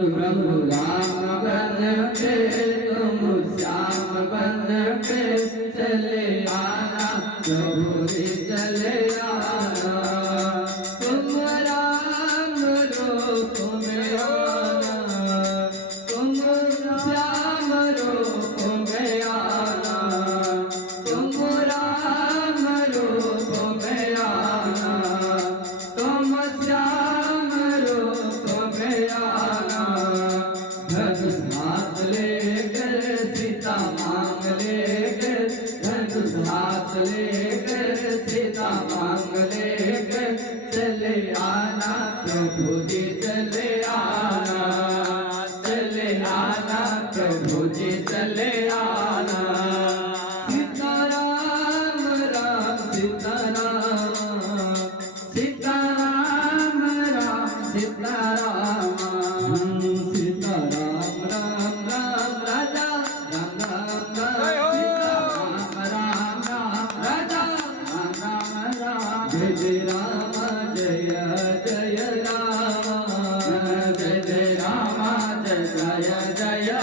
तुम राम बन के तुम श्याम बन के चले आना, प्रभु जी चले आना। तुम राम रूप में आना, तुम श्याम रूप में आना, तुम राम रूप में आना, तुम श्याम रूप में आना। धनुष हाथ लेकर सीता मांग लेकर, धनुष हाथ लेकर सीता मांग लेकर चले आना, प्रभु जी चले आना, चले आना, प्रभु जी चले आना। सीताराम राम सीताराम, सीताराम राम सीताराम, सीताराम राम राम राजा, राम राम राम, सीताराम राम राम राजा, राम राम राम। जय जय राम जय जय राम, जय जय राम जय जय जय